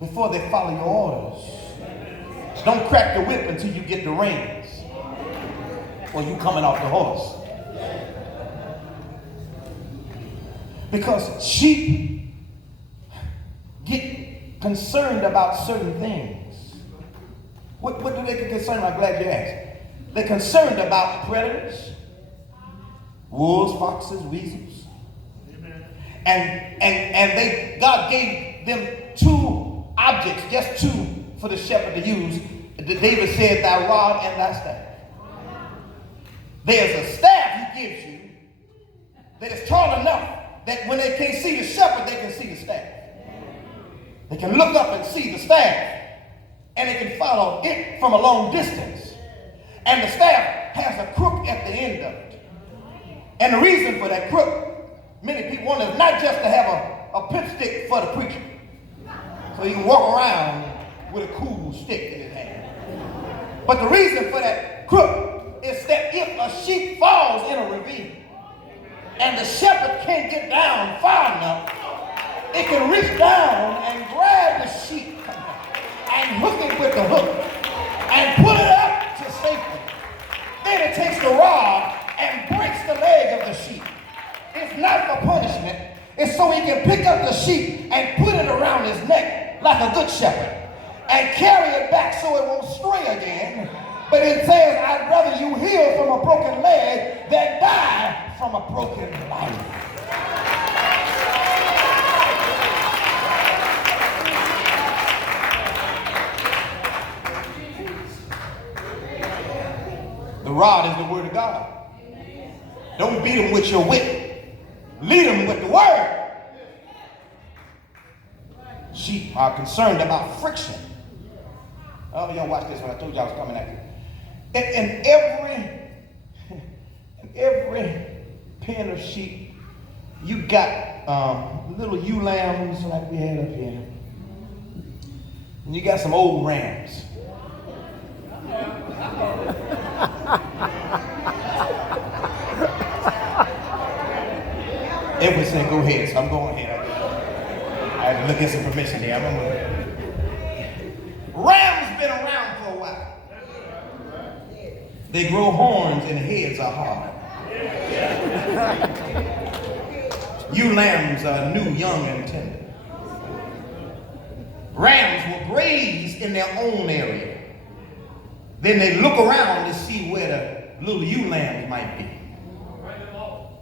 before they follow your orders. Don't crack the whip until you get the reins, or you coming off the horse. Because sheep get concerned about certain things. What do they get concerned about? I'm glad you asked. They're concerned about predators, wolves, foxes, weasels. And God gave them two objects, just two for the shepherd to use. David said, thy rod and thy staff. There's a staff he gives you that is tall enough that when they can't see the shepherd, they can see the staff. They can look up and see the staff, and they can follow it from a long distance. And the staff has a crook at the end of it. And the reason for that crook, many people want is not just to have a pimp stick for the preacher, so he can walk around with a cool stick in his hand. But the reason for that crook is that if a sheep falls in a ravine and the shepherd can't get down far enough, it can reach down and grab the sheep and hook it with the hook and pull it up to safety. Then it takes the rod and breaks the leg of the sheep. It's not for punishment. It's so he can pick up the sheep and put it around his neck like a good shepherd and carry it back so it won't stray again. But it says, I'd rather you heal from a broken leg than die from a broken life. The rod is the word of God. Don't beat them with your whip. Lead them with the word. Sheep are concerned about friction. Oh, y'all watch this when I told you I was coming at you. In every pen of sheep, you got little ewe lambs like we had up here. And you got some old rams. Edward said, go ahead, so I'm going ahead. I had to look at some permission here. Rams been around for a while. They grow horns and heads are hard. Ewe lambs are new, young, and tender. Rams will graze in their own area. Then they look around to see where the little ewe lambs might be.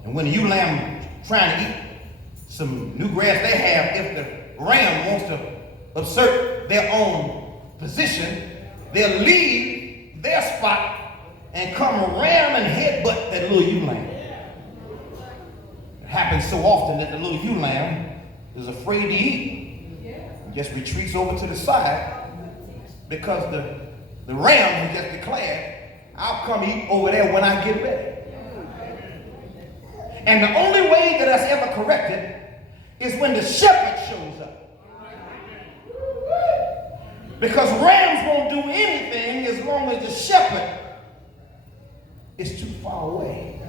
And when the ewe lamb trying to eat some new grass they have, if the ram wants to assert their own position, they'll leave their spot and come ram and headbutt that little ewe lamb. It happens so often that the little ewe lamb is afraid to eat and just retreats over to the side because the ram has just declared, I'll come eat over there when I get ready. And the only way that that's ever corrected is when the shepherd shows up. Because rams won't do anything as long as the shepherd is too far away.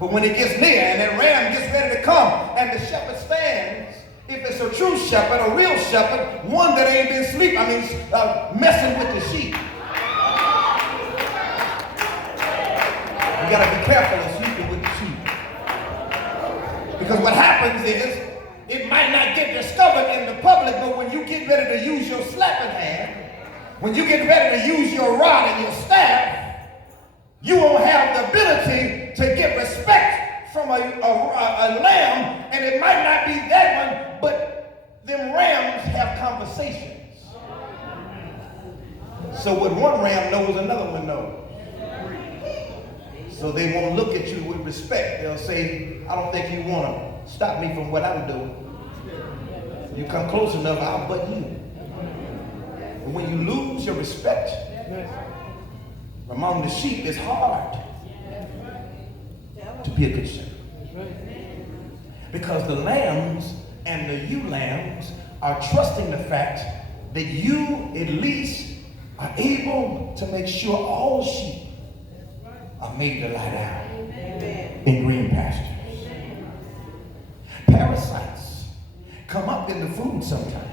But when it gets near and that ram gets ready to come and the shepherd stands, if it's a true shepherd, a real shepherd, one that ain't been messing with the sheep. You gotta be careful of sleeping with the sheep. Because what happens is, it might not get discovered in the public, but when you get ready to use your slapping hand, when you get ready to use your rod and your staff, you won't have the ability to get respect from a lamb, and it might not be that one, but them rams have conversations. So what one ram knows, another one knows. So they won't look at you with respect. They'll say, I don't think you want to stop me from what I'm doing. You come close enough, I'll butt you. But when you lose your respect among the sheep, it's hard to be a good shepherd. Because the lambs and the ewe lambs are trusting the fact that you at least are able to make sure all sheep are made to lie down in green pastures. Parasites come up in the food sometimes.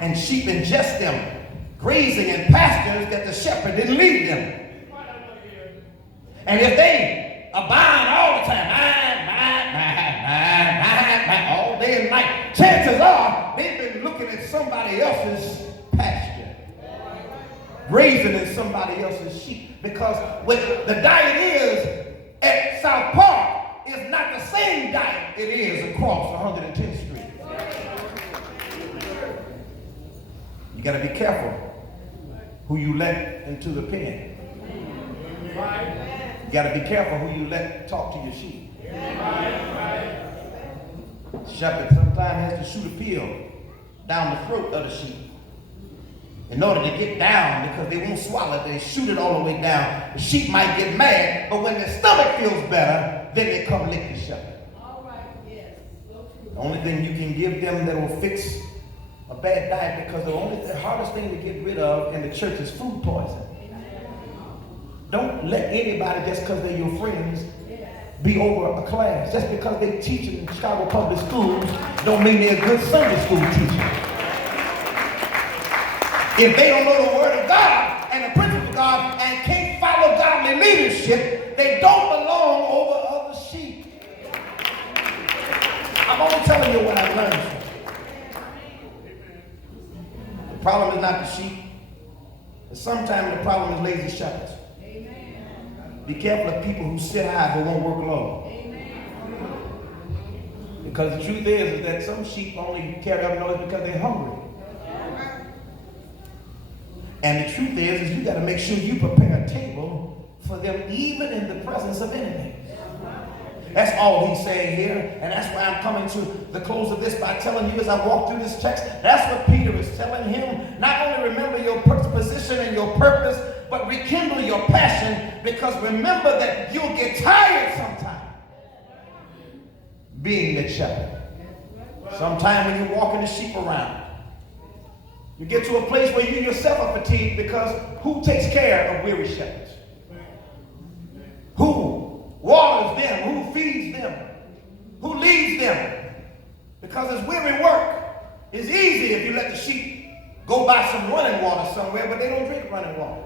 And sheep ingest them, grazing in pastures that the shepherd didn't lead them. And if they abide all the time, all day and night, chances are they've been looking at somebody else's pasture, grazing in somebody else's sheep. Because what the diet is at South Park is not the same diet it is across 110th Street. You got to be careful who you let into the pen. You got to be careful who you let talk to your sheep. Shepherd sometimes has to shoot a pill down the throat of the sheep in order to get down, because they won't swallow it. They shoot it all the way down. The sheep might get mad, but when their stomach feels better, then they come lick the shepherd. The only thing you can give them that will fix a bad diet, because the hardest thing to get rid of in the church is food poisoning. Don't let anybody, just because they're your friends, be over a class. Just because they teach in Chicago public schools don't mean they're a good Sunday school teacher. If they don't know the word of God and the principles of God and can't follow godly leadership, they don't belong over other sheep. I'm only telling you what I've learned. The problem is not the sheep. Sometimes the problem is lazy shepherds. Be careful of people who sit high but won't work low. Because the truth is that some sheep only carry up noise because they're hungry. And the truth is you got to make sure you prepare a table for them even in the presence of enemies. That's all he's saying here. And that's why I'm coming to the close of this by telling you as I walk through this text, that's what Peter is telling him. Not only remember your position and your purpose, but rekindle your passion, because remember that you'll get tired sometime being the shepherd. Sometime when you're walking the sheep around, you get to a place where you yourself are fatigued, because who takes care of weary shepherds? Who waters them? Who feeds them? Who leads them? Because it's weary work. It's easy if you let the sheep go by some running water somewhere, but they don't drink running water.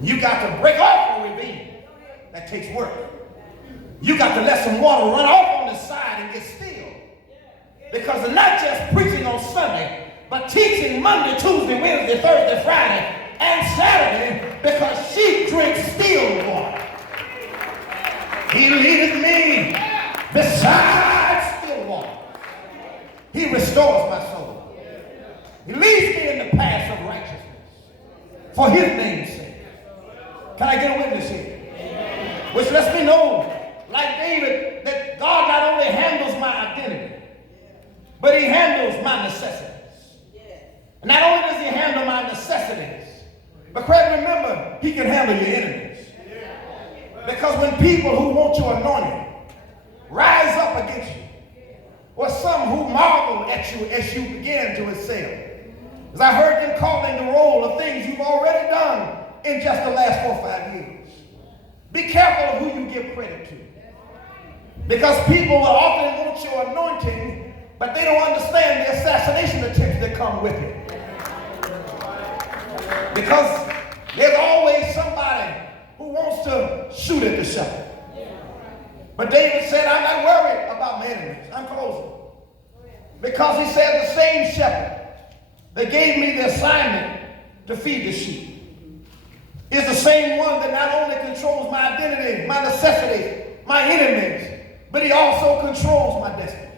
You got to break off a ravine. That takes work. You got to let some water run off on the side and get still. Because they're not just preaching on Sunday, but teaching Monday, Tuesday, Wednesday, Thursday, Friday, and Saturday, because sheep drink still water. He leadeth me beside still water. He restores my soul. He leads me in the paths of righteousness for his name's sake. Can I get a witness here? Which lets me know, like David, that God not only handles my identity, but he handles my necessities. And not only does he handle my necessities, but Craig, remember, he can handle your enemies. Because when people who want your anointing rise up against you, or some who marvel at you as you begin to excel, as I heard them calling the roll of things you've already done in just the last 4 or 5 years. Be careful of who you give credit to. Because people will often want your anointing, but they don't understand the assassination attempts that come with it. Because there's always somebody who wants to shoot at the shepherd. But David said, I'm not worried about my enemies. I'm closing. Because he said the same shepherd that gave me the assignment to feed the sheep is the same one that not only controls my identity, my necessities, my enemies, but he also controls my destiny.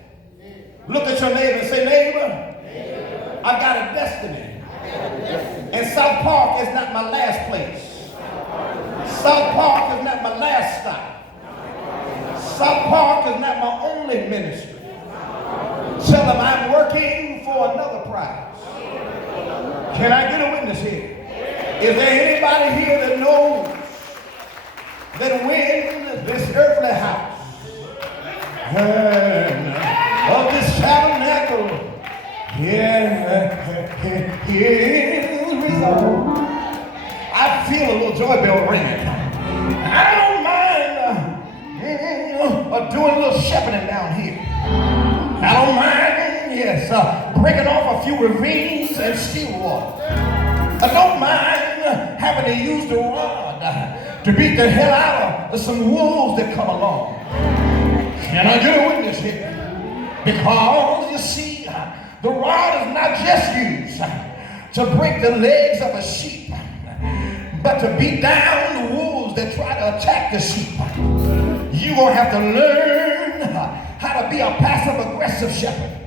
Look at your neighbor and say, neighbor, I got a destiny. And South Park is not my last place. South Park is not my last stop. South Park is not my only ministry. Tell them I'm working for another prize. Can I get a witness here? Is there anybody here that knows that when this earthly house of this tabernacle is resolved, I feel a little joy bell ringing. I don't mind doing a little shepherding down here. I don't mind, breaking off a few ravines and still water. I don't mind having to use the rod to beat the hell out of some wolves that come along. Can I get a witness here? Because you see, the rod is not just used to break the legs of a sheep, but to beat down the wolves that try to attack the sheep. You're going to have to learn how to be a passive aggressive shepherd.